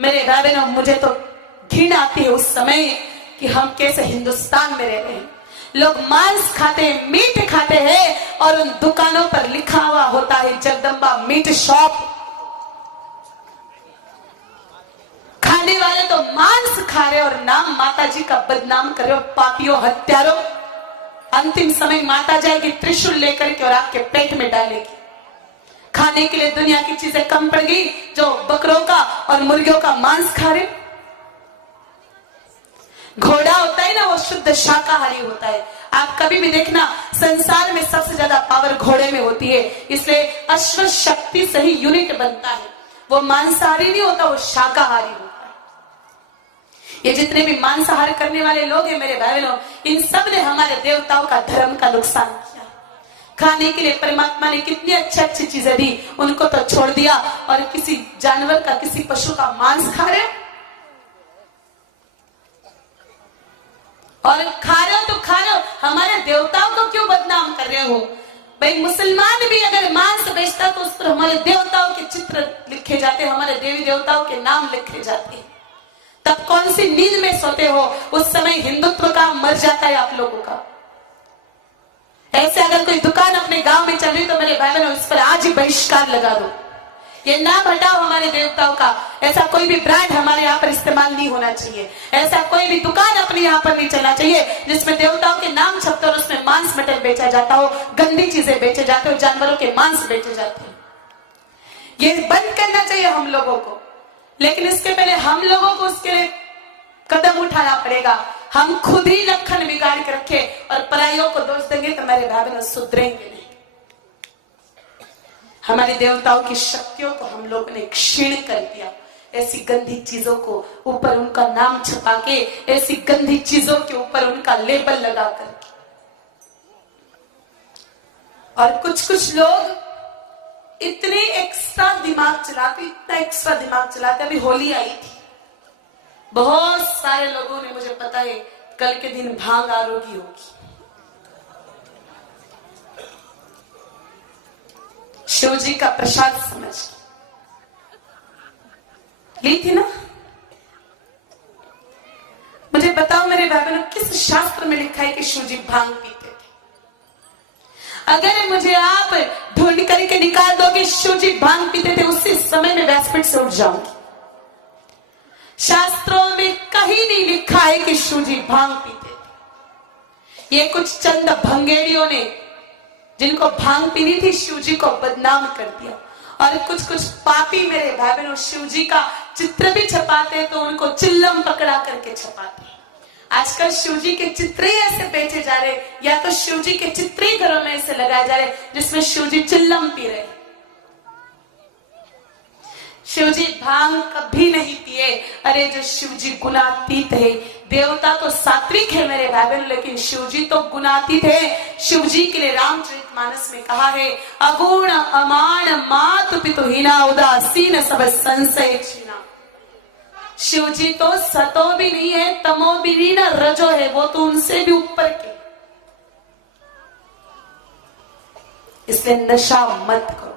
मेरे भाई बहनों, मुझे तो घृणा आती है उस समय कि हम कैसे हिंदुस्तान में रह रहे हैं। लोग मांस खाते हैं, मीट खाते हैं और उन दुकानों पर लिखा हुआ होता है जगदम्बा मीट शॉप। खाने वाले तो मांस खा रहे और नाम माता जी का बदनाम कर रहे हो, पापियों, हत्यारों। अंतिम समय माता जाएगी त्रिशूल लेकर के और आपके पेट में डालेगी। खाने के लिए दुनिया की चीजें कम पड़ गई जो बकरों का और मुर्गियों का मांस खा रहे। घोड़ा होता है ना, वो शुद्ध शाकाहारी होता है। आप कभी भी देखना, संसार में सबसे ज्यादा पावर घोड़े में होती है, इसलिए अश्व शक्ति से ही यूनिट बनता है। वो मांसाहारी नहीं होता, वो शाकाहारी होता है। ये जितने भी मांसाहार करने वाले लोग हैं मेरे भाई बहनों, इन सब ने हमारे देवताओं का, धर्म का नुकसान किया। खाने के लिए परमात्मा ने कितनी अच्छी अच्छी चीजें दी, उनको तो छोड़ दिया और किसी जानवर का, किसी पशु का मांस खा रहे। और खा रहे हो तो खा रहे हो, हमारे देवताओं को क्यों बदनाम कर रहे हो? भाई मुसलमान भी अगर मांस बेचता तो उस पर हमारे देवताओं के चित्र लिखे जाते, हमारे देवी देवताओं के नाम लिखे जाते। तब कौन सी नींद में सोते हो? उस समय हिंदुत्व का मर जाता है आप लोगों का। ऐसे अगर कोई दुकान अपने गांव में चल रही तो मेरे भाई बहनों, इस पर आज ही बहिष्कार लगा दो। ये नाम हटाओ हमारे देवताओं का। ऐसा कोई भी ब्रांड हमारे यहाँ पर इस्तेमाल नहीं होना चाहिए। ऐसा कोई भी दुकान अपने यहाँ पर नहीं चलना चाहिए जिसमें देवताओं के नाम छपते और उसमें मांस मटन बेचा जाता हो, गंदी चीजें बेचे जाते हो, जानवरों के मांस बेचे जाते हो। ये बंद करना चाहिए हम लोगों को। लेकिन इसके पहले हम लोगों को उसके लिए कदम उठाना पड़ेगा। हम खुद ही लखन बिगाड़ के रखे और पराइयों को दोष देंगे तो मेरे भाई बहन सुधरेंगे नहीं। हमारे देवताओं की शक्तियों को हम लोगों ने क्षीण कर दिया। ऐसी गंदी चीजों को ऊपर उनका नाम छपा के, ऐसी गंदी चीजों के ऊपर उनका लेबल लगा कर। और कुछ लोग इतने एक्स्ट्रा दिमाग चलाते, इतना एक्स्ट्रा दिमाग चलाते। अभी होली आई थी, बहुत सारे लोगों ने, मुझे पता है कल के दिन भांग आरोगी होगी। शिव जी का प्रसाद समझ ली थी ना। मुझे बताओ मेरे भाई बहनों, किस शास्त्र में लिखा है कि शिव जी भांग पीते थे? अगर मुझे आप ढूंढ करके निकाल दो कि शिव जी भांग पीते थे, उसी समय में व्यासपीठ से उठ जाऊंगी। शास्त्रों में कहीं नहीं लिखा है कि शिव जी भांग पीते थे। ये कुछ चंद भंगेड़ियों ने, जिनको भांग पीनी थी, शिव जी को बदनाम कर दिया। और कुछ पापी मेरे भाई बहनों शिव जी का चित्र भी छपाते तो उनको चिल्लम पकड़ा करके छपाते। आजकल शिव जी के चित्र ही ऐसे बेचे जा रहे, या तो शिव जी के चित्र ही घरों में ऐसे लगाए जा रहे जिसमें शिव जी चिल्लम पी रहे। शिव जी भांग कभी नहीं पिए। अरे जो शिव जी गुणातीत है, देवता तो सात्विक है मेरे भाई बहन, लेकिन शिव जी तो गुणातीत है। शिव जी के लिए रामचरितमानस में कहा है, अगुण अमान मातु पितु हीना उदासीन सब संशय छीना। शिव जी तो सतो भी नहीं है, तमो भी नहीं, ना रजो है, वो तो उनसे भी ऊपर के। इसलिए नशा मत करो।